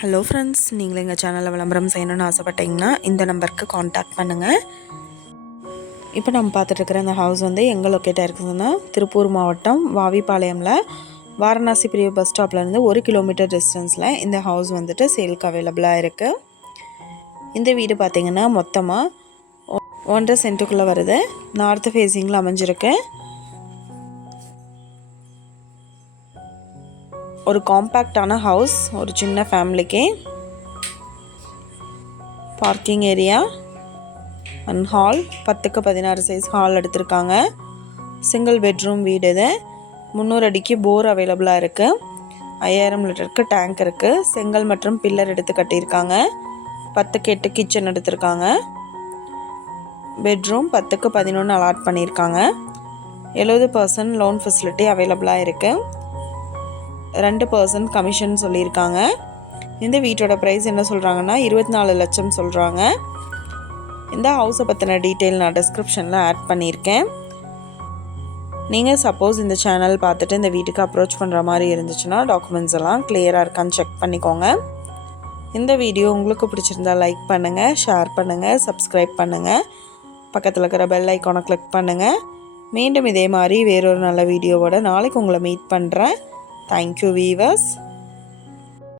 Hello friends, நீங்கள் எங்கள் சேனலில் விளம்பரம் செய்யணும்னு ஆசைப்பட்டீங்கன்னா இந்த நம்பருக்கு காண்டாக்ட் பண்ணுங்கள். இப்போ நம்ம பார்த்துட்ருக்குற இந்த ஹவுஸ் வந்து எங்கே லொக்கேட் ஆகிருக்குதுன்னா திருப்பூர் மாவட்டம் வாவிப்பாளையமில் வாரணாசி பிரிவு பஸ் ஸ்டாப்லேருந்து 1 கிலோமீட்டர் டிஸ்டன்ஸில் இந்த ஹவுஸ் வந்துட்டு சேலுக்கு அவைலபிளாக இருக்குது. இந்த வீடு பார்த்திங்கன்னா மொத்தமாக 1.5 சென்ட்டுக்குள்ளே வருது. நார்த்து ஃபேஸிங்கில் அமைஞ்சிருக்கு. ஒரு காம்பேக்டான ஹவுஸ், ஒரு சின்ன ஃபேமிலிக்கு. பார்க்கிங் ஏரியா அண்ட் ஹால் 10க்கு 16 சைஸ் ஹால் எடுத்திருக்காங்க. சிங்கிள் பெட்ரூம் வீடு இது. 300 அடிக்கு போர் அவைலபிளாக இருக்குது. 5000 லிட்டருக்கு டேங்க் இருக்குது. செங்கல் மற்றும் பில்லர் எடுத்து கட்டியிருக்காங்க. 10க்கு 8 கிச்சன் எடுத்திருக்காங்க. பெட்ரூம் 10க்கு 11 அலாட் பண்ணியிருக்காங்க. 70% லோன் ஃபெசிலிட்டி அவைலபிளாக இருக்குது. 2% கமிஷன் சொல்லியிருக்காங்க. இந்த வீட்டோட ப்ரைஸ் என்ன சொல்கிறாங்கன்னா 24 லட்சம் சொல்கிறாங்க. இந்த ஹவுஸை பற்றின டீட்டெயில் நான் டிஸ்கிரிப்ஷனில் ஆட் பண்ணியிருக்கேன். நீங்கள் சப்போஸ் இந்த சேனல் பார்த்துட்டு இந்த வீட்டுக்கு அப்ரோச் பண்ணுற மாதிரி இருந்துச்சுன்னா டாக்குமெண்ட்ஸ் எல்லாம் கிளியராக இருக்கான்னு செக் பண்ணிக்கோங்க. இந்த வீடியோ உங்களுக்கு பிடிச்சிருந்தா லைக் பண்ணுங்கள், ஷேர் பண்ணுங்கள், சப்ஸ்கிரைப் பண்ணுங்கள். பக்கத்தில் இருக்கிற பெல் ஐக்கானை கிளிக் பண்ணுங்கள். மீண்டும் இதே மாதிரி வேறொரு நல்ல வீடியோவோட நாளைக்கு உங்களை மீட் பண்ணுறேன். Thank you, viewers.